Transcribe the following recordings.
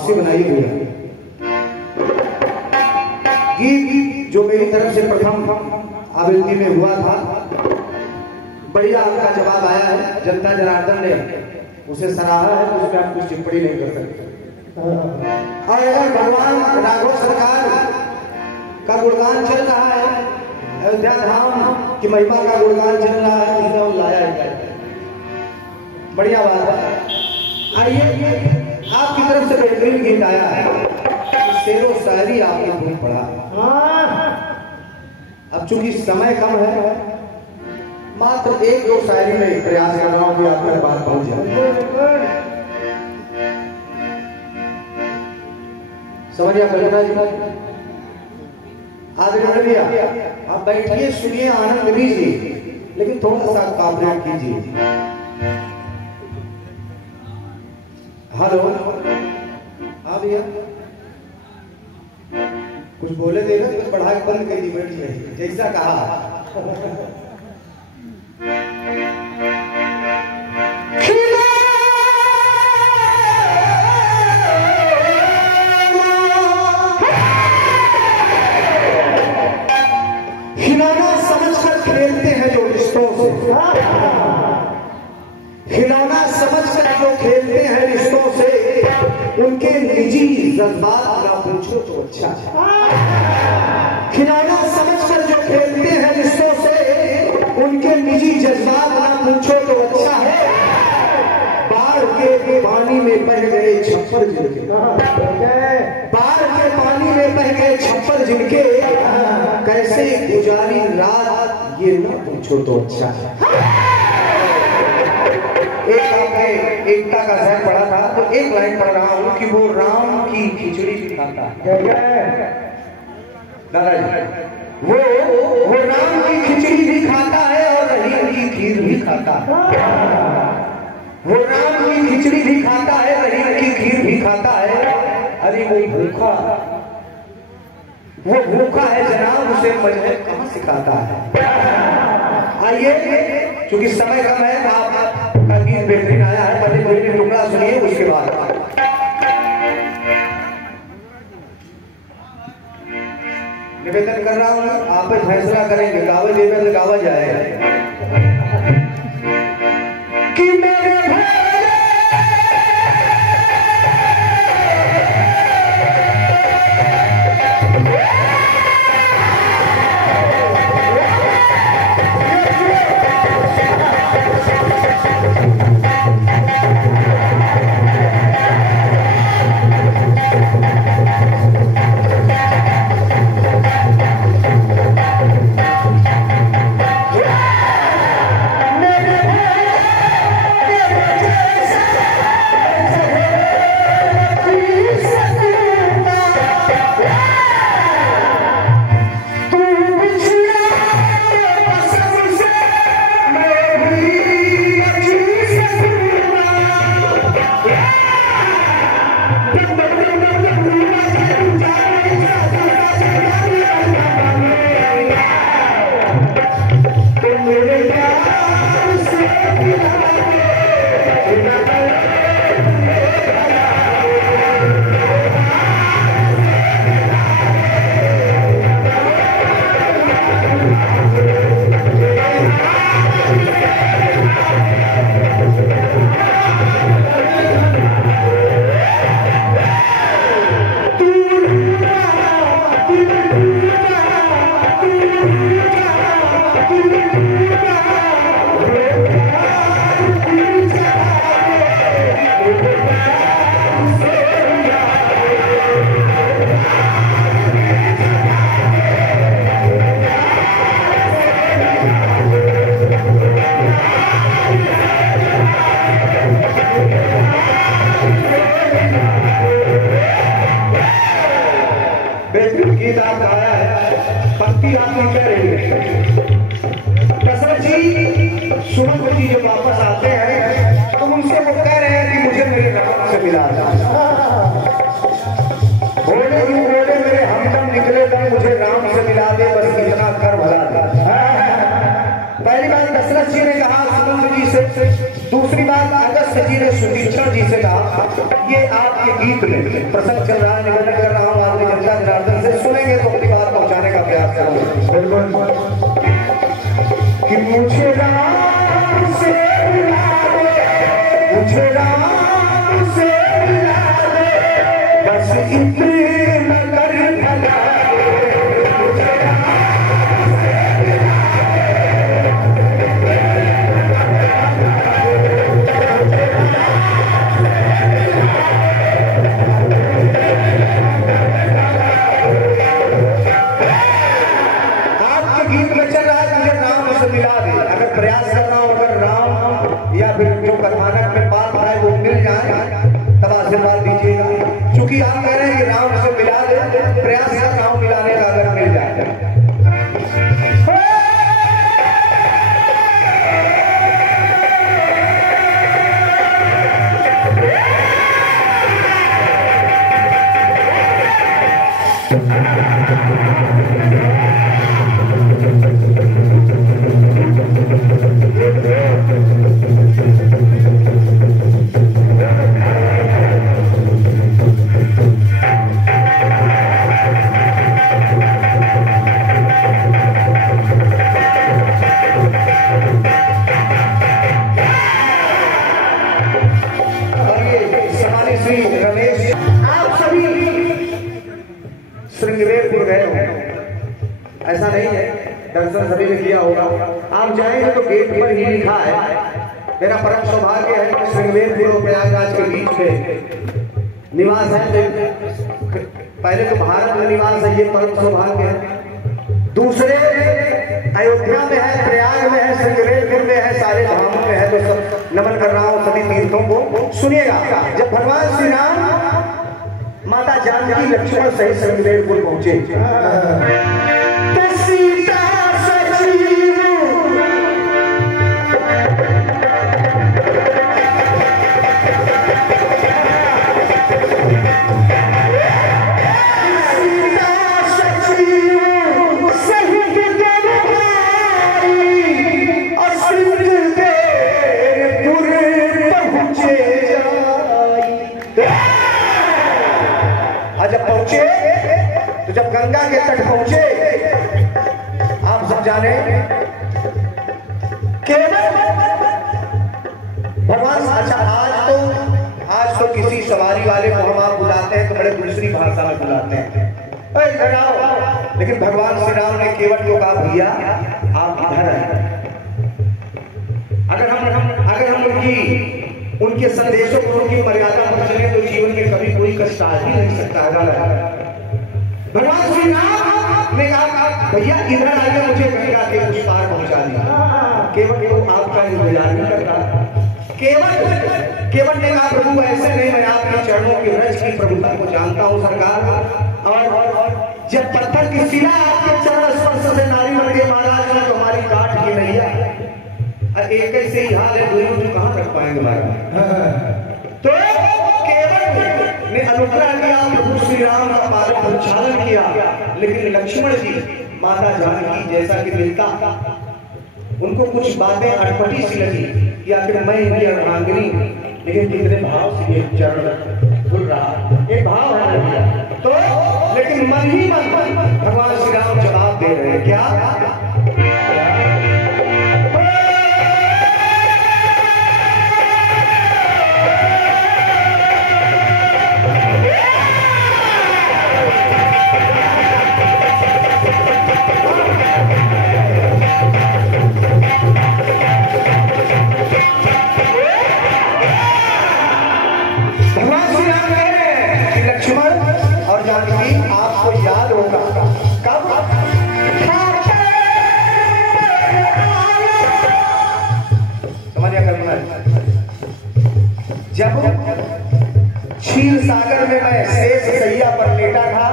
आपसे बनाई हुई है। गीत जो मेरी तरफ से प्रथम आवृत्ति में हुआ था, बढ़िया आपका जवाब आया है, जनता जनार्दन ने उसे सराहा है, उसमें आप कुछ टिप्पणी नहीं कर सकते। और अगर भगवान राघव सरकार का गुणगान चल रहा है, अयोध्या धाम की महिमा का गुणगान चल रहा है, उसने लाया है, बढ़िया बात है। आइए, आपकी तरफ से बेहतरीन गीत आया है, शेरो शायरी आपने खूब पढ़ा। अब चूंकि समय कम है, मात्र एक दो शायरी में प्रयास कर रहा हूं कि आप तक बात पहुंच जाए। समझिए बलरा जी, आदरणीय भैया, आप बैठिए, सुनिए, आनंद लीजिए, लेकिन थोड़ा सा कॉपरेट कीजिए। हेलो, हाँ भैया, कुछ बोले देगा तो बढ़ा के बंद कर दी, बैठ जाइए जैसा कहा। खिलौना समझकर खेलते हैं जो रिश्तों से, खिलौना समझकर जो खेलते हैं रिश्तों से, उनके निजी जज्बात ना पूछो तो अच्छा है। खिलौना समझकर जो खेलते हैं रिश्तों से, उनके निजी जज्बात ना पूछो तो अच्छा है। बाढ़ के पानी में बह गए छप्पर जिनके, बाढ़ के पानी में बह गए छप्पर जिनके, कैसे गुजारी रात ये ना पूछो तो अच्छा है। एक आपने एकता का शहर पढ़ा था, तो एक लाइन पढ़ रहा हूं कि वो राम की खिचड़ी भी खाता है। दादाजी, वो राम की खिचड़ी भी खाता है और दही की खीर भी खाता है। वो राम की खिचड़ी भी खाता है, दही की खीर भी खाता है। अरे वो भूखा है जनाब, उसे मजहब कहां सिखाता है। आइए, क्योंकि समय कम है, आपका गीत बेहतरीन आया है, पहले कोई टुकड़ा सुनिए, उसके बाद निवेदन कर रहा हूं, आप फैसला करेंगे, गावे देवे तो गावा जाएगा कि मेरे सुमन जी जब वापस आते हैं तो उनसे वो कह रहे हैं कि मुझे मेरे रब से मिला था। बोले क्यों बोले, मेरे हमदम निकले दम मुझे राम से मिला दे, बस इतना कर भला दे। पहली बात दशरथ जी ने कहा सुमन जी से, दूसरी बात अगस्त व्यास जी ने सुतीक्षण जी से कहा, ये आपके गीत में प्रसंग चल रहा है, निवेदन कर रहा हूँ आपने जनता जनार्दन से, सुनेंगे तो अपनी बात पहुंचाने का प्रयास करूंगा कि मुझे राम से बस इतना कर भला आपके गीत में चल रहा है, मुझे राम से मिला दे। अगर प्रयास कर रहा हूं, अगर राम या फिर जो कथानक में बात है वो मिल जाए तब आशीर्वाद दीजिएगा। क्योंकि आप कह रहे हैं कि राम से मिला दे, प्रयास कर रहा हूं मिलाने का, अगर मिल जाए। श्रृंगेरपुर गए हो, ऐसा नहीं है, दर्शन सभी ने किया होगा। आप जाएंगे तो गेट पर ही लिखा है, मेरा परम सौभाग्य है कि श्रृंगेरपुर और प्रयागराज के बीच में निवास है। पहले तो भारत में निवास है, ये परम सौभाग्य है। दूसरे अयोध्या में है, प्रयाग में है, श्रृंगेरपुर में है, सारे धामों में है। तो सब नमन कर रहा हूँ सभी तीर्थों को। सुनिएगा, जब भगवान श्री राम माता जानकी लक्ष्मण सहित श्रृंगेरपुर पहुंचे, सीता सचिव और श्रृंगेरपुर पहुंचे। जब पहुंचे तो जब गंगा के तट पहुंचे, आप सब जाने केवल भगवान, अच्छा आज तो किसी सवारी वाले को हम आप बुलाते हैं तो बड़े दूसरी भाषा में बुलाते हैं, इधर आओ। लेकिन भगवान श्री राम ने केवट को कहा, भैया आप इधर आए। अगर हम उनके संदेशों को, उनकी मर्यादा पर चले तो जीवन में कभी कोई कष्ट आ ही नहीं सकता। भगवान श्री राम ने कहा, भैया इधर आइए, मुझे गंगा के उस पार पहुंचा दिया। केवट को आपका इंतजार नहीं करता। केवट ने कहा, प्रभु ऐसे नहीं, मैं आपके चरणों की रज की प्रभुता को जानता हूँ सरकार। और जब पत्थर की शिला आपके चरण स्पर्श से नारी बन गई महाराज ने, तो हमारी काट की नहीं है। एक ऐसे ही हाल है, दोनों जो कहां रख पाएंगे महाराज। तो केवट ने अनुग्रह किया, प्रभु श्री राम का पाद प्रक्षालन किया। लेकिन लक्ष्मण जी माता जानकी जैसा कि मिलता, उनको कुछ बातें अटपटी सी लगी कि आखिर मैं इनकी अर्धांगिनी, लेकिन कितने भाव से ये चरण धुल रहा, एक भाव है। तो लेकिन मन ही मन भगवान श्री राम जवाब दे रहे हैं, क्या? आपको याद होगा कब समझिए करना, जब क्षीर सागर में मैं शेष सैया पर लेटा था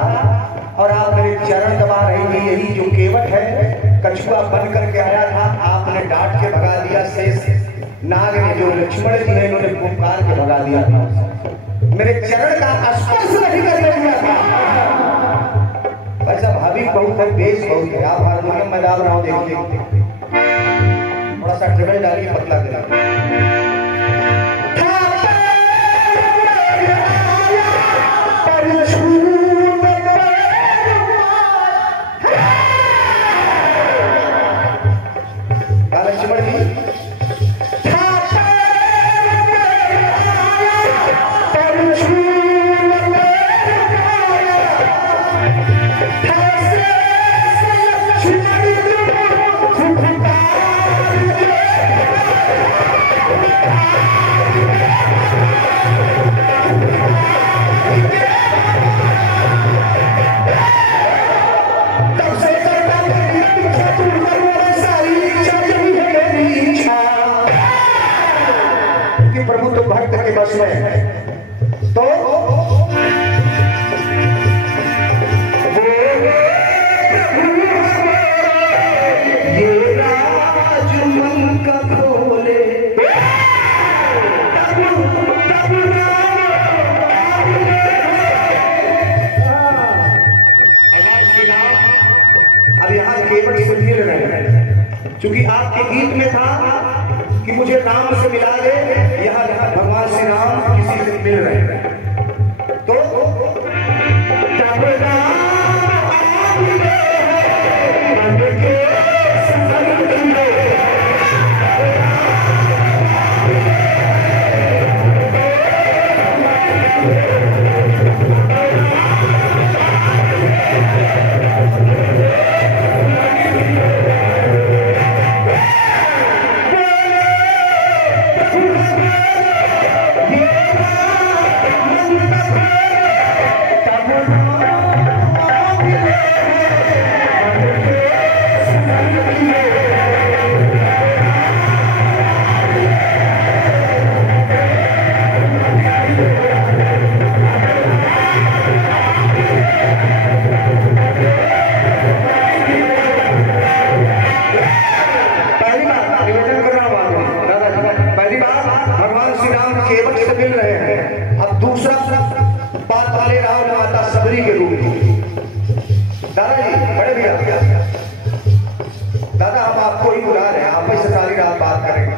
और आप मेरे चरण दबा रही थी। यही जो केवट है, कछुआ बन करके आया था, आपने डांट के भगा दिया। शेष नाग ने, जो लक्ष्मण जी ने, इन्होंने पुकार के भगा दिया था। मेरे चरण का स्पर्श नहीं करने दिया था। वैसा भाभी बहुत है, बेस बहुत है। आप हारमोनियम में डाल रहा हूँ, देखिए थोड़ा सा ट्रिबल डालिए, पतला करें। के बस में। तो ये राज मन का खोले अब यहाँ केवट से मिल रहे हैं, क्योंकि आपके गीत में था कि मुझे राम से मिला दे, यहाँ भगवान श्री राम किसी से मिल रहे हैं। तो केवट से मिल रहे हैं। अब दूसरा बात वाले राव माता सबरी के रूप में। दादाजी बड़े भैया, दादा हम आपको ही बुला रहे हैं, आप ही से सारी रात बात करेंगे।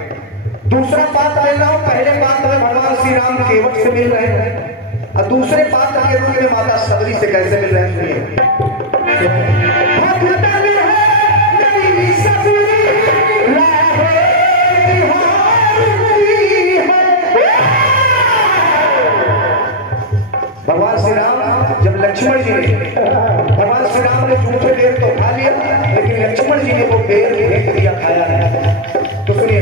दूसरा बात ले रहा हूं, पहले बात में भगवान श्री राम केवट से मिल रहे हैं और दूसरे बात के रूप में माता सबरी से कैसे मिल रहे हैं सुनिए। भगवान श्री राम जब लक्ष्मण जी ने, भगवान श्री राम ने झूठे बेर तो खा लिया, लेकिन लक्ष्मण जी ने वो बेर फेंक दिया, खाया नहीं। तो सुनिए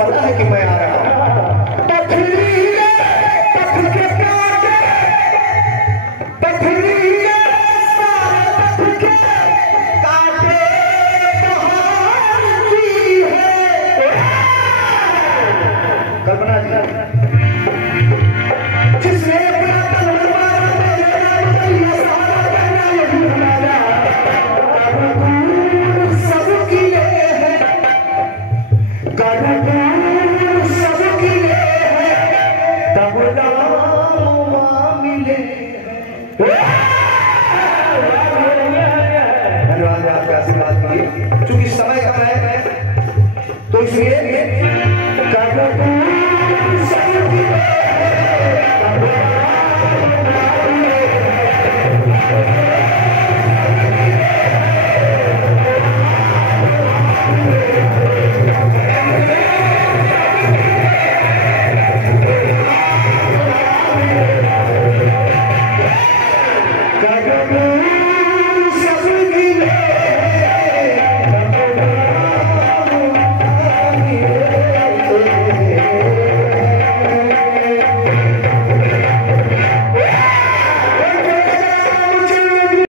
पता है कि मैं आ रहा हूं। कल्पना जी मिले